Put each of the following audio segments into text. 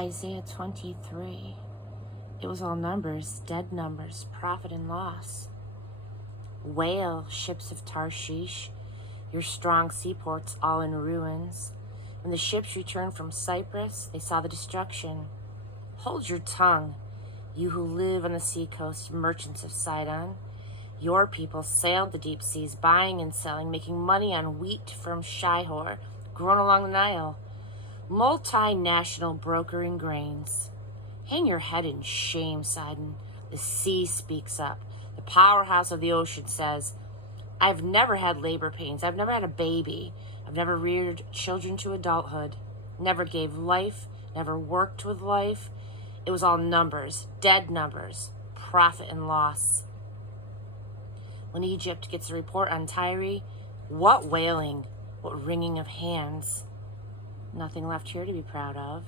Isaiah 23. It was all numbers, dead numbers, profit and loss. Wail, ships of Tarshish, your strong seaports all in ruins. When the ships returned from Cyprus, they saw the destruction. Hold your tongue, you who live on the seacoast, merchants of Sidon. Your people sailed the deep seas, buying and selling, making money on wheat from Shihor, grown along the Nile. Multinational brokering grains. Hang your head in shame, Sidon. The sea speaks up. The powerhouse of the ocean says, I've never had labor pains. I've never had a baby. I've never reared children to adulthood. Never gave life. Never worked with life. It was all numbers, dead numbers, profit and loss. When Egypt gets a report on Tyre, what wailing, what wringing of hands. Nothing left here to be proud of.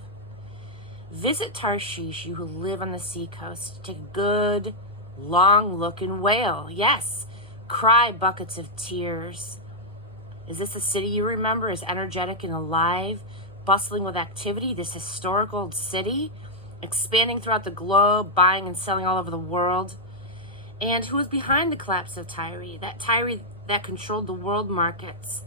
Visit Tarshish, you who live on the seacoast. Take a good, long look and wail. Yes, cry buckets of tears. Is this the city you remember as energetic and alive, bustling with activity, this historic old city, expanding throughout the globe, buying and selling all over the world? And who was behind the collapse of Tyre? That Tyre that controlled the world markets.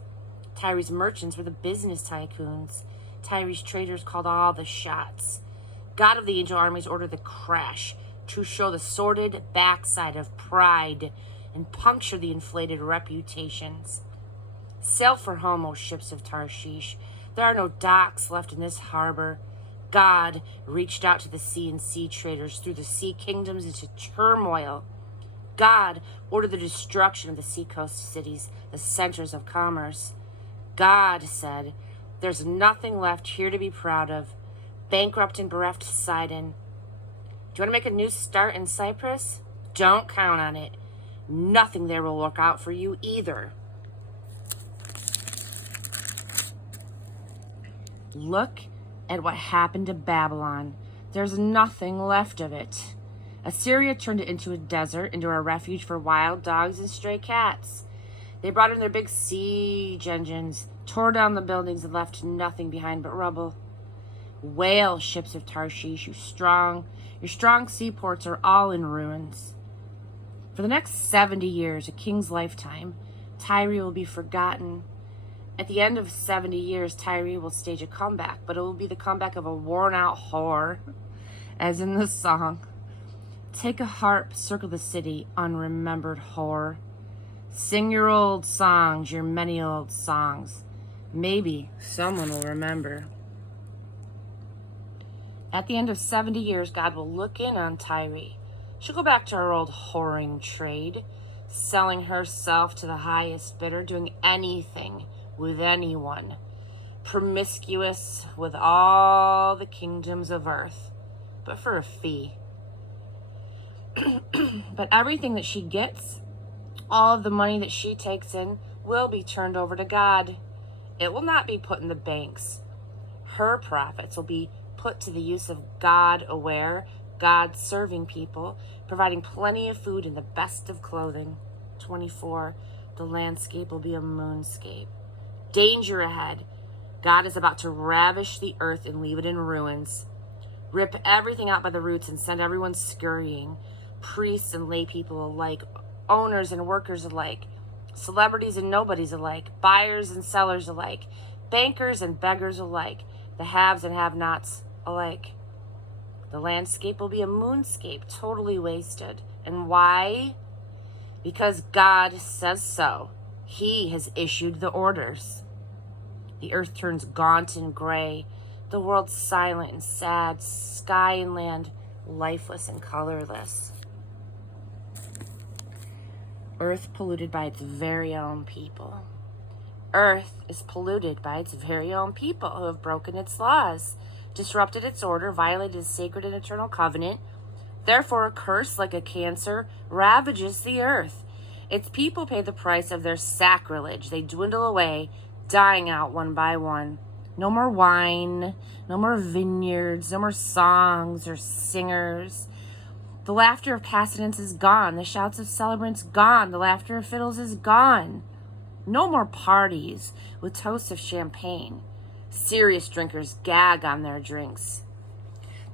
Tyre's merchants were the business tycoons. Tyre's traders called all the shots. God of the angel armies ordered the crash to show the sordid backside of pride and puncture the inflated reputations. Sail for home, O ships of Tarshish. There are no docks left in this harbor. God reached out to the sea and sea traders, threw the sea kingdoms into turmoil. God ordered the destruction of the seacoast cities, the centers of commerce. God said, there's nothing left here to be proud of. Bankrupt and bereft Sidon. Do you want to make a new start in Cyprus? Don't count on it. Nothing there will work out for you either. Look at what happened to Babylon. There's nothing left of it. Assyria turned it into a desert, into a refuge for wild dogs and stray cats. They brought in their big siege engines, tore down the buildings, and left nothing behind but rubble. Wail, ships of Tarshish, your strong seaports are all in ruins. For the next 70 years, a king's lifetime, Tyre will be forgotten. At the end of 70 years, Tyre will stage a comeback, but it will be the comeback of a worn-out whore, as in the song. Take a harp, circle the city, unremembered whore. Sing your old songs, your many old songs. Maybe someone will remember. At the end of 70 years, God will look in on Tyre. She'll go back to her old whoring trade, selling herself to the highest bidder, doing anything with anyone, promiscuous with all the kingdoms of earth, but for a fee. But everything that she gets, all of the money that she takes in, will be turned over to God. It will not be put in the banks. Her profits will be put to the use of God-aware, God-serving people, providing plenty of food and the best of clothing. 24, the landscape will be a moonscape. Danger ahead. God is about to ravish the earth and leave it in ruins. Rip everything out by the roots and send everyone scurrying. Priests and lay people alike, owners and workers alike, celebrities and nobodies alike, buyers and sellers alike, bankers and beggars alike, the haves and have-nots alike. The landscape will be a moonscape, totally wasted. And why? Because God says so. He has issued the orders. The earth turns gaunt and gray, the world silent and sad, sky and land lifeless and colorless. Earth polluted by its very own people. Earth is polluted by its very own people who have broken its laws, disrupted its order, violated its sacred and eternal covenant. Therefore, a curse like a cancer ravages the earth. Its people pay the price of their sacrilege. They dwindle away, dying out one by one. No more wine, no more vineyards, no more songs or singers. The laughter of Cassidans is gone. The shouts of celebrants gone. The laughter of fiddles is gone. No more parties with toasts of champagne. Serious drinkers gag on their drinks.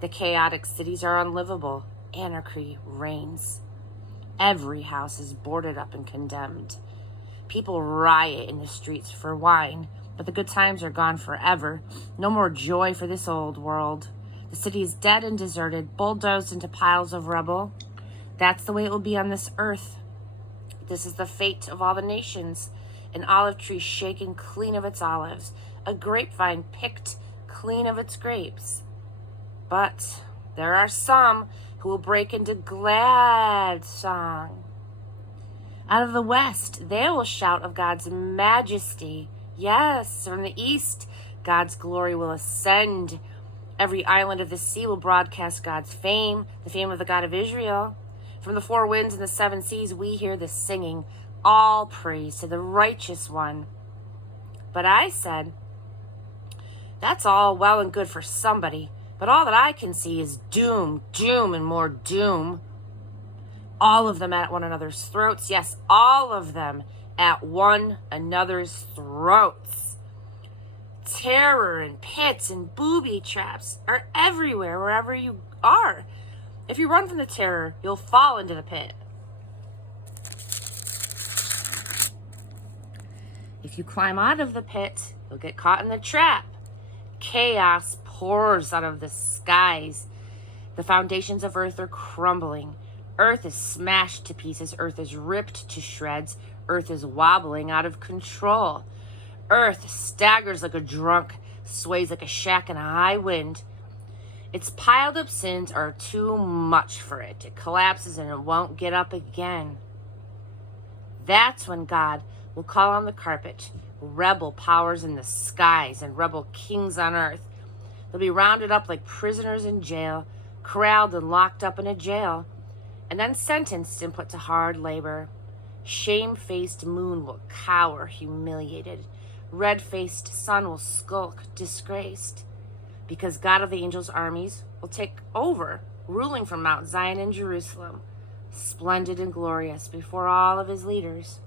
The chaotic cities are unlivable. Anarchy reigns. Every house is boarded up and condemned. People riot in the streets for wine, but the good times are gone forever. No more joy for this old world. The city is dead and deserted, bulldozed into piles of rubble. That's the way it will be on this earth. This is the fate of all the nations. An olive tree shaken clean of its olives, a grapevine picked clean of its grapes. But there are some who will break into glad song. Out of the west, they will shout of God's majesty. Yes, from the east, God's glory will ascend. Every island of the sea will broadcast God's fame, the fame of the God of Israel. From the four winds and the seven seas, we hear the singing, all praise to the righteous one. But I said, that's all well and good for somebody, but all that I can see is doom, doom, and more doom. All of them at one another's throats. Yes, all of them at one another's throats. Terror and pits and booby traps are everywhere, wherever you are. If you run from the terror, you'll fall into the pit. If you climb out of the pit, you'll get caught in the trap. Chaos pours out of the skies. The foundations of earth are crumbling. Earth is smashed to pieces. Earth is ripped to shreds. Earth is wobbling out of control. Earth staggers like a drunk, sways like a shack in a high wind. Its piled up sins are too much for it. It collapses and it won't get up again. That's when God will call on the carpet rebel powers in the skies and rebel kings on earth. They'll be rounded up like prisoners in jail, corralled and locked up in a jail, and then sentenced and put to hard labor. Shame-faced moon will cower, humiliated. Red-faced sun will skulk, disgraced. Because God of the angels' armies will take over, ruling from Mount Zion in Jerusalem, splendid and glorious before all of his leaders.